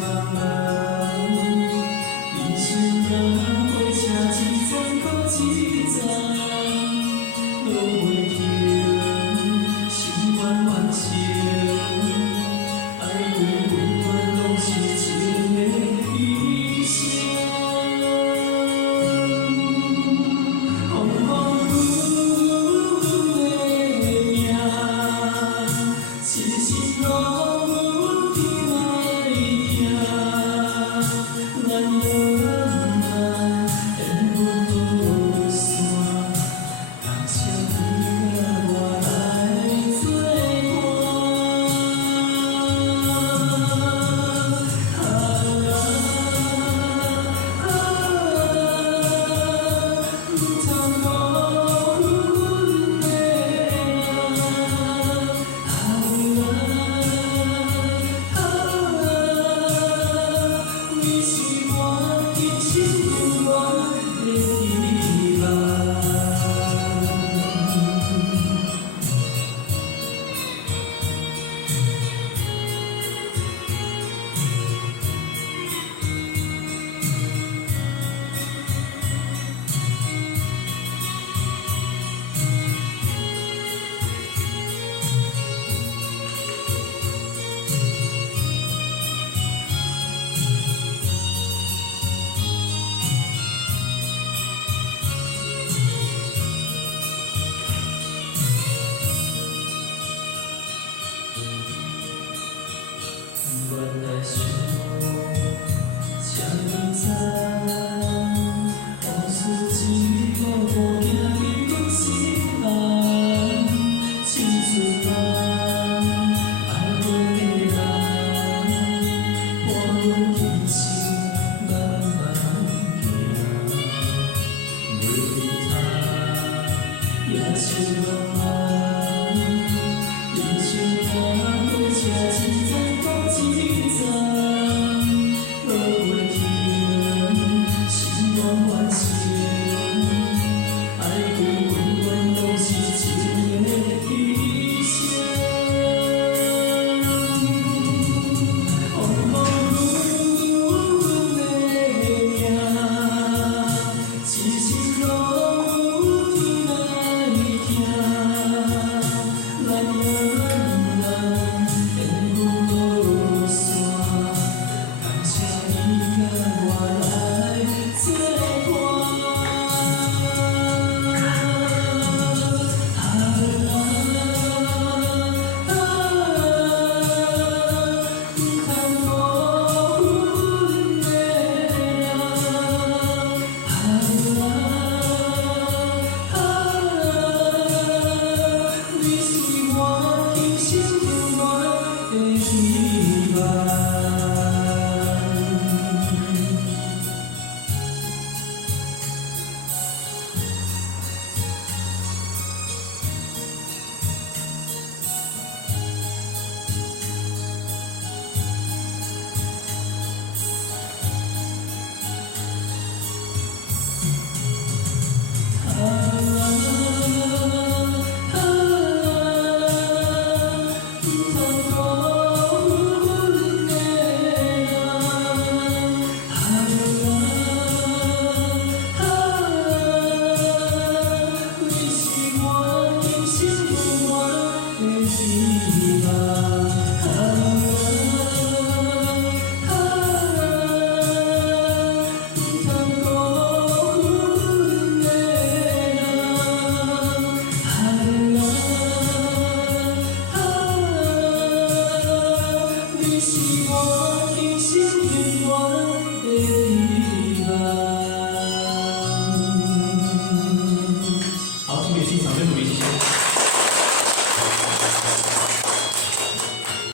茫茫，人生啊，火车一站搁一站，落袂停，心愿完成，爱与温暖拢是一个医生。风风雨雨的命，心心路有天来行，咱缘分线，感谢你甲我来作你是我一生永远的希望。原来想这么早，往事一幕幕行进阮心内，青春梦，爱过的人，伴阮一生慢慢行，袂离他，也是浪漫，人生啊，火车一站搁一站，落袂停，心愿完成，爱与温暖拢是一个医生。风风雨雨的命，一生路有天来行，咱缘分路线，感谢你甲我来作你是我一生永远的希望。你是我一生永远的希望。你是